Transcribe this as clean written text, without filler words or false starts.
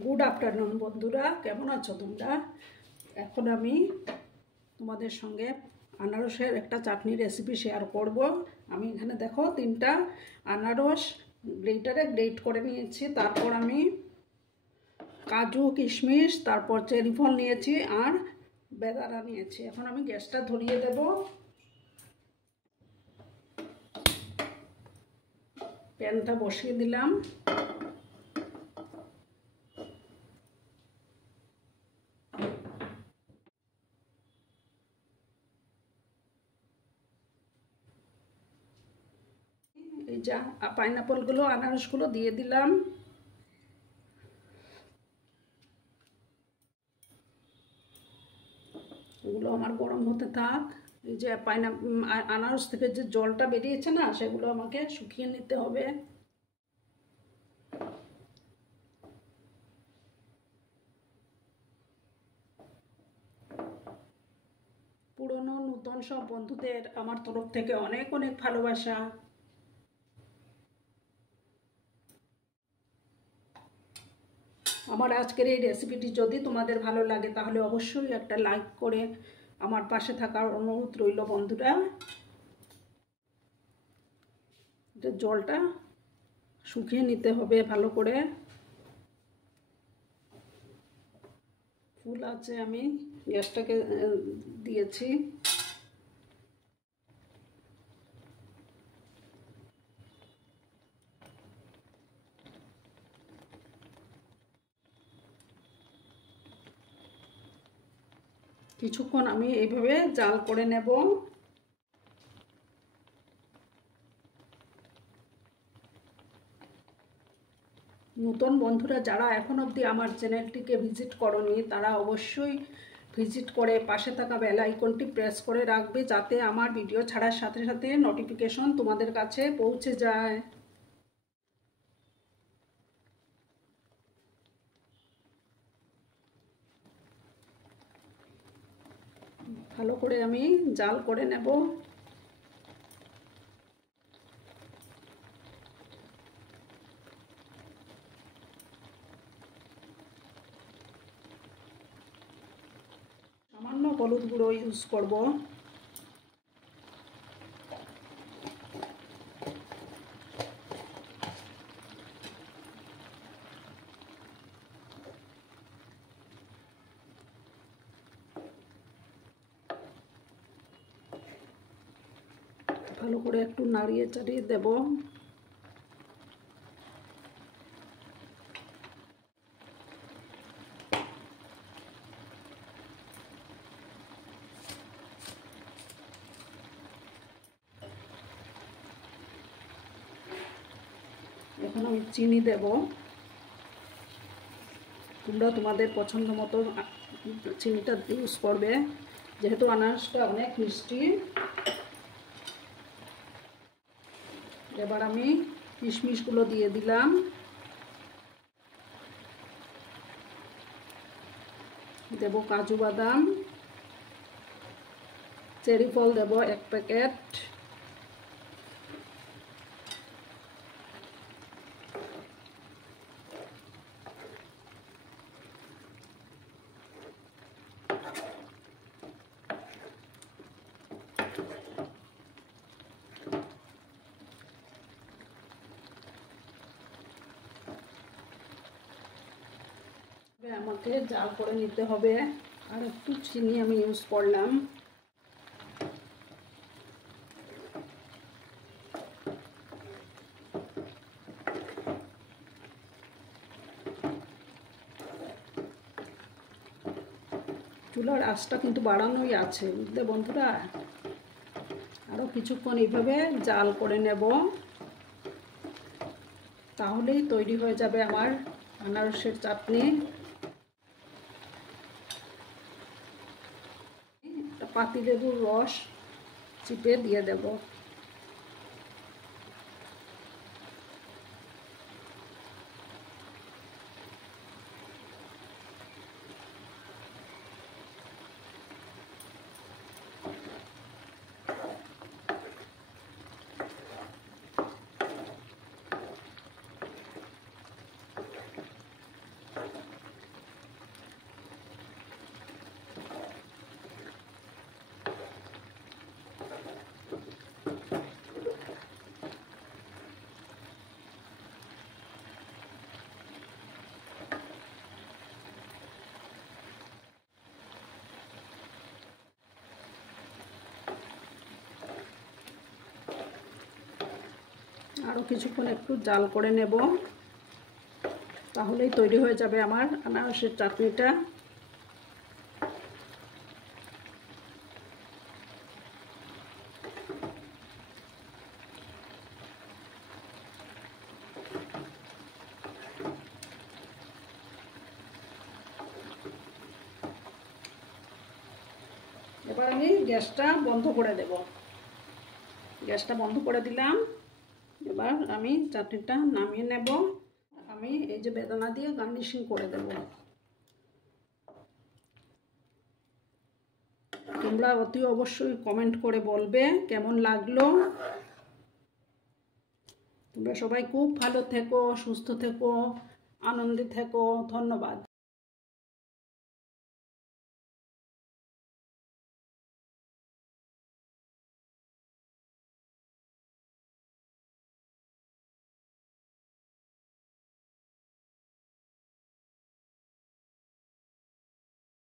Good afternoon বন্ধুরা, কেমন আছো তোমরা? এখন আমি তোমাদের সঙ্গে আনারসের একটা চাটনি রেসিপি শেয়ার করব। আমি এখানে দেখো 3টা আনারস গ্রেটারে গ্রেট করে নিয়েছি। তারপর আমি কাজু কিশমিশ, তারপর চেরি ফল নিয়েছি আর বেদানা নিয়েছি। এখন আমি গ্যাসটা ধরিয়ে দেব। প্যানটা বসিয়ে দিলাম। এই যা পাইনাপেলগুলো, আনারসগুলো দিয়ে দিলাম। এগুলো আমার গরম হতে থাক। এই যে আনারস থেকে যে জলটা বেরিয়েছে না, সেগুলো আমাকে শুকিয়ে নিতে হবে। পুরনো নতুন সব বন্ধুদের আমার তরফ থেকে অনেক অনেক ভালোবাসা। আমার আজকের এই রেসিপিটি যদি তোমাদের ভালো লাগে তাহলে অবশ্যই একটা লাইক করে আমার পাশে থাকার অনুরোধ রইল বন্ধুরা। জলটা শুকিয়ে নিতে হবে ভালো করে। ফুল আছে, আমি গ্যাসটাকে দিয়েছি। কিছুক্ষণ আমি এইভাবে জাল করে নেব। নতুন বন্ধুরা যারা এখন অবধি আমার চ্যানেলটিকে ভিজিট করনি, তারা অবশ্যই ভিজিট করে পাশে থাকা বেল আইকনটি প্রেস করে রাখবে, যাতে আমার ভিডিও ছাড়ার সাথে সাথে নোটিফিকেশন তোমাদের কাছে পৌঁছে যায়। ভালো করে আমি জাল করে নেব। সামান্য হলুদ গুঁড়ো ইউজ করব। ভালো করে একটু নাড়িয়ে চাড়িয়ে দেব। এখন আমি চিনি দেব। তোমরা তোমাদের পছন্দ মতো চিনিটা ইউজ করবে, যেহেতু আনারসটা অনেক মিষ্টি। এবার আমি কিশমিশগুলো দিয়ে দিলাম। দেব কাজু বাদাম, চেরি ফল দেব 1 প্যাকেট। আমাকে জাল করে নিতে হবে। আর একটু চিনি আমি ইউজ করলাম। চুলার আঁচটা কিন্তু বাড়ানোই আছে, বুঝলে বন্ধুরা। আরও কিছুক্ষণ এইভাবে জাল করে নেব, তাহলেই তৈরি হয়ে যাবে আমার আনারসের চাটনি। পাতিলেবুর রস চিপে দিয়ে দেব। আরও কিছুক্ষণ একটু জাল করে নেব, তাহলেই তৈরি হয়ে যাবে আমার আনারসের চাটনিটা। এবার আমি গ্যাসটা বন্ধ করে দেব। গ্যাসটা বন্ধ করে দিলাম। এবার আমি চাটনিটা নামিয়ে নেব। আমি এই যে বেদানা দিয়ে গার্নিশিং করে দেব। তোমরা অতি অবশ্যই কমেন্ট করে বলবে কেমন লাগলো। তোমরা সবাই খুব ভালো থেকো, সুস্থ থেকো, আনন্দে থেকো। ধন্যবাদ।